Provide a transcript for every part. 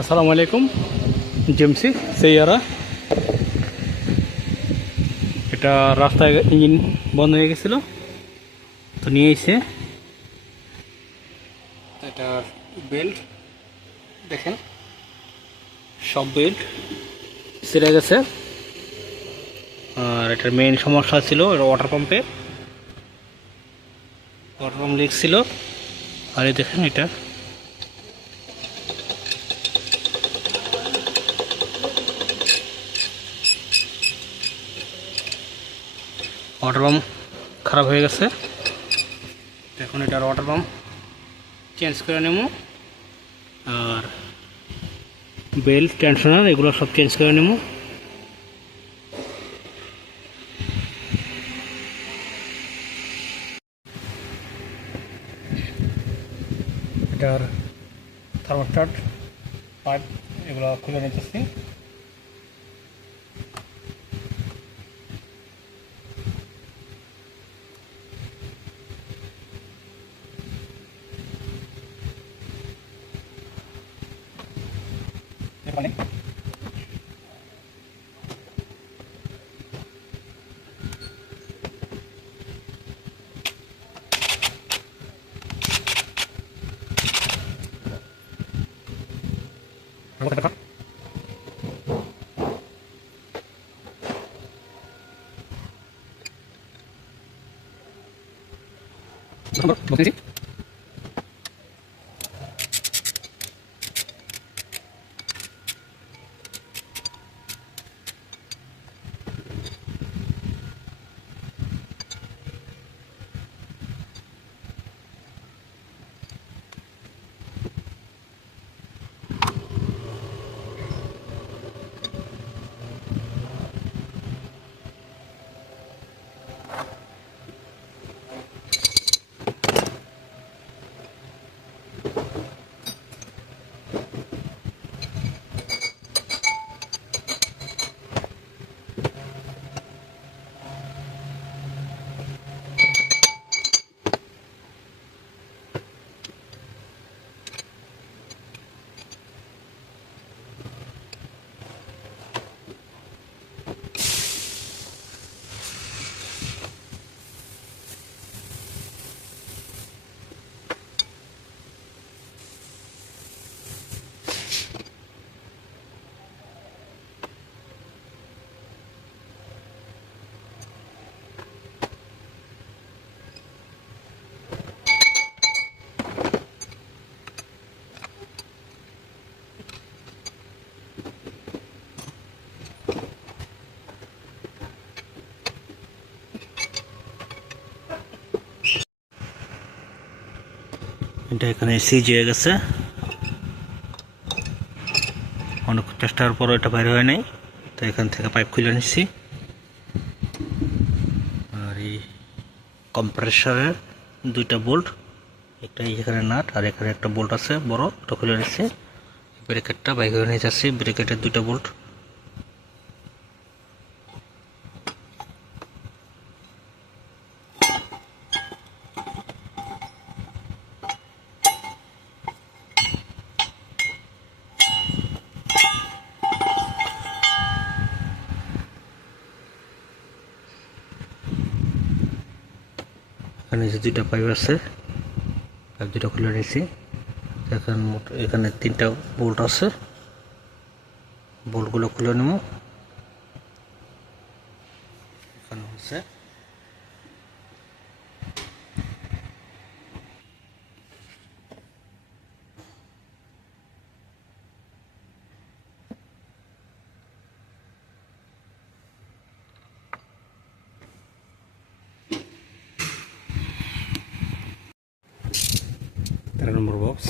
আসসালামু আলাইকুম জেমসি সেইয়ারা। এটা রাস্তায় ইঞ্জিন বন্ধ হয়ে গেছিল, তো নিয়ে এসে এটার বেল্ট দেখেন, সব বেল্ট ছিঁড়ে গেছে। আর এটার মেইন সমস্যা ছিল ওয়াটার পাম্প লিক ছিল। আর এই দেখেন, এটা ওয়াটার পাম্প খারাপ হয়ে গেছে। এখন এটার ওয়াটার পাম্প চেঞ্জ করে নেব, আর বেল্ট টেনশনার এগুলো সব চেঞ্জ করে নেব। এটার থার্মোস্ট্যাট পাইপ এগুলো খুলে নিতেছি। বলতেছি এটা এখানে সিজ হয়ে গেছে, অনেক চেষ্টার পরও এটা বাইরে হয় নাই, তো এখান থেকে পাইপ খুলে নিচ্ছি। আর এই কম্প্রেসারের দুইটা বোল্ট, একটা এখানে নাট আর এখানে একটা বোল্ট আছে বড়, ওটা খুলে নিচ্ছি। ব্রেকেটটা বাইরে নিয়ে যাচ্ছি, ব্রেকেটের দুইটা বোল্ট। এখানে যে দুইটা পাইপ আছে, পাইপ দুটো খুলে নিয়েছি। এখানে তিনটা বোল্ট আছে, বোল্টগুলো খুলে নেব। এখানে হচ্ছে নম্বর বক্স।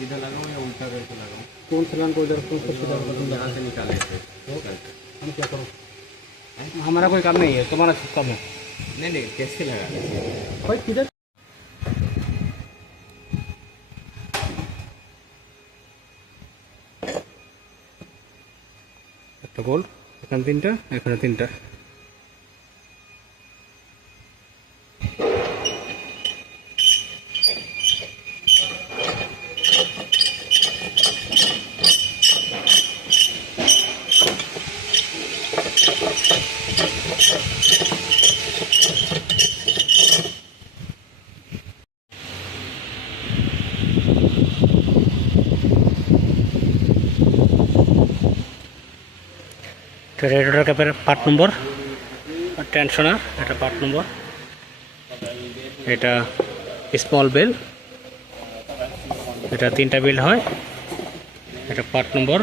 सीधा लगाओ या उल्टा करके लगाओ? कौन सा लाइन को इधर कौन सा सीधा यहाँ से निकाले थे। हम क्या करूँ? हमारा कोई काम नहीं है, तुम्हारा काम है। नहीं नहीं, कैसे लगा? भाई किधर একটা গোল, এখানে তিনটা, এখানে তিনটা। রেডিয়েটর ক্যাপের পার্ট নম্বর, টেনশনার এটা পার্ট নম্বর, এটা স্মল বেল, এটা তিনটা বেল্ট হয়, এটা পার্ট নম্বর,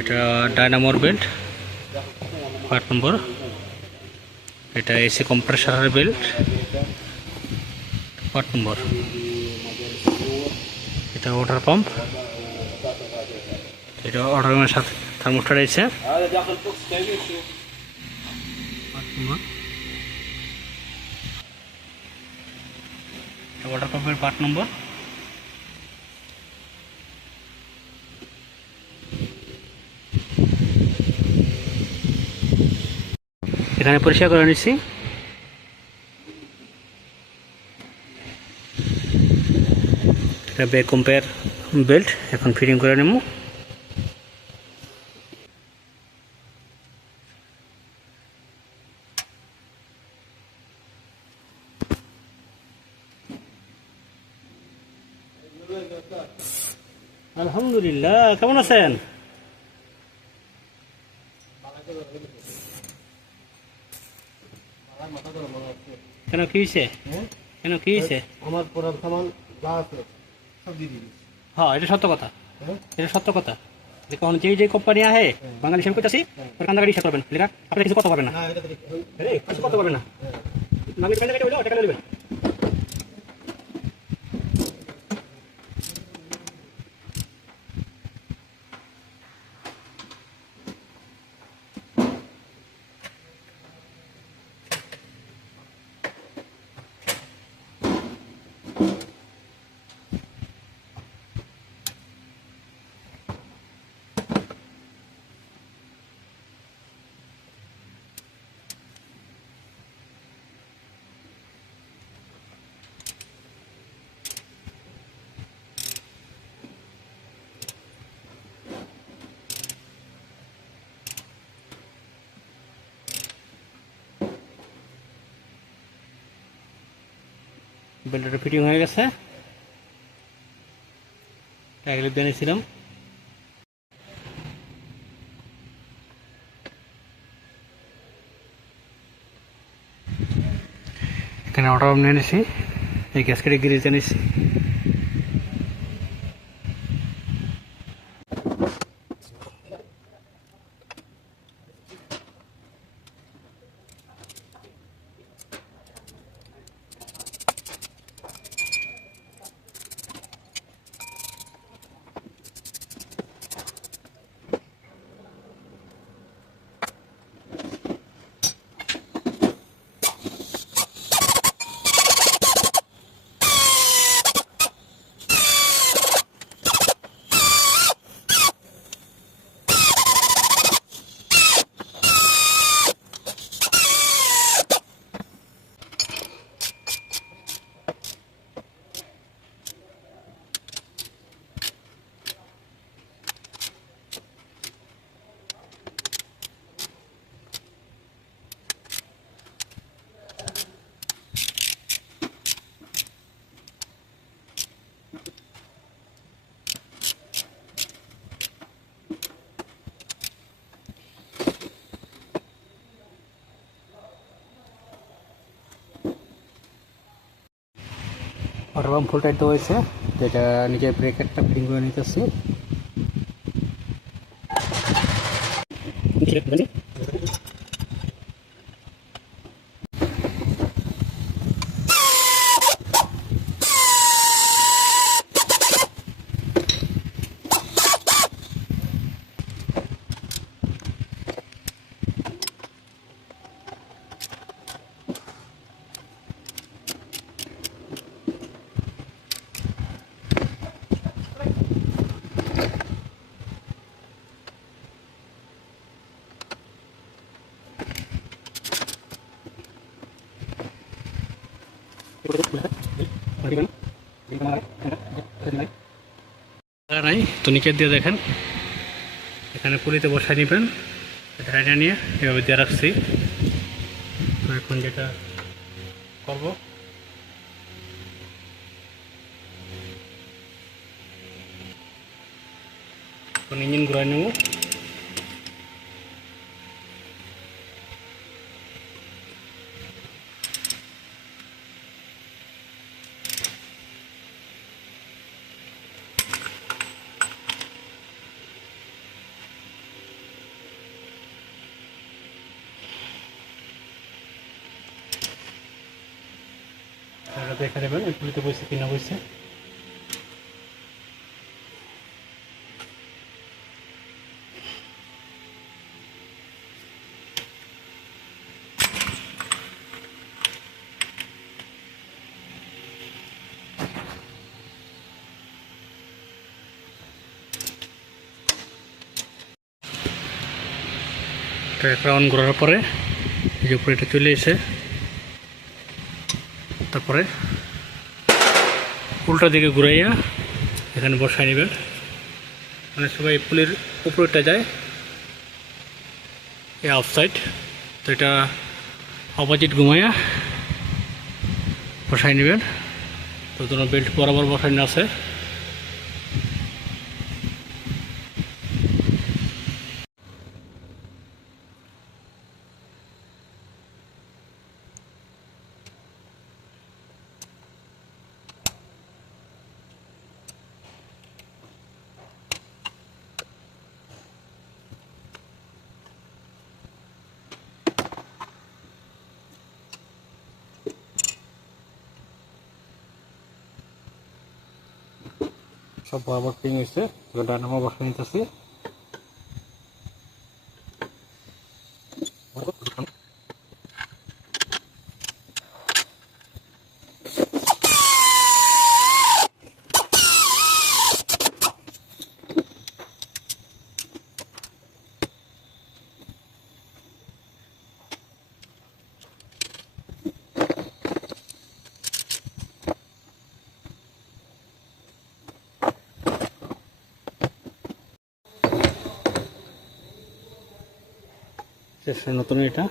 এটা ডায়নামোর বেল্ট পার্ট নম্বর, এটা এসি কম্প্রেসারের বেল্ট পার্ট নম্বর, এটা ওয়াটার পাম্প, এটা ওয়াটার পাম্পের সাথে থার্মোস্ট্যাট আছে ওয়াটার পাম্পের পার্ট নম্বর, এখানে পরিষ্কার করে নিচ্ছি। এটা ব্যাক পাম্পের বেল্ট, এখন ফিটিং করে নেব। আলহামদুলিল্লাহ, কেমন আছেন? কেন কি হয়েছে? কেন কি হয়েছে? আমার পুরো সামান যা আছে সব দিয়ে দিবি। হ্যাঁ, এটা সত্য কথা, এটা সত্য কথা। দেখুন, যে কোম্পানি আহে বাঙালি সেম করতেছি, কান্দাগাড়ি ইচ্ছা করবেন, আপনি কিছু করতে পারবেন না, কিছু করতে পারবেন না। বাঙালি কান্দাগাড়ি হইলেও টাকা নেবেন। বেল্টটা ফিটিং হয়ে গেছে, টাইগুলো বেঁধেছিলাম। এখানে অর্ডার নিয়ে নিয়েছি, এই গ্যাসকেটে গিরিজে নিয়েছি। ওয়াটার পাম্প ফুল টাইট দেওয়া হয়েছে, যেটা নিজের ব্রেকেটটা ফিটিং করে নিতেছি। নাই তো নিচে দিয়ে দেখেন এখানে পুলিতে বসায় নেবেন। এটা নিয়ে এভাবে দিয়ে রাখছি। তো এখন যেটা করব এখন ইঞ্জিন ঘুরাই নেব। দেখে নেবেন এই পুলিতে বসে কিনা বসে। ট্র্যাক রাউন্ড করার পরে এই যে উপরে এটা চলে এসে তারপরে উল্টা দিকে ঘুরাইয়া এখানে বসায় নেবেন। মানে সবাই পুলের উপরেটা যায় এই আউট সাইড, তো এটা অপোজিট ঘুমাইয়া বসায় নেবেন। তো তোমার বেল্ট বরাবর বসানো আছে। সব বরাবর ফিটিং হয়েছে। ডায়নামো বসে নিতেছি। শেষে নতুন এটা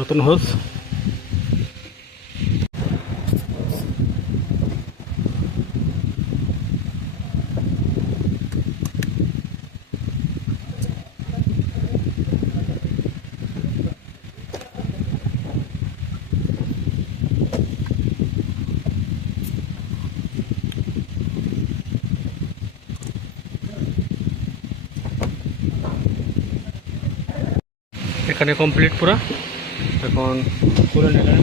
নতুন হোস। এখানে কমপ্লিট পুরা। এখন খুলে নিলাম।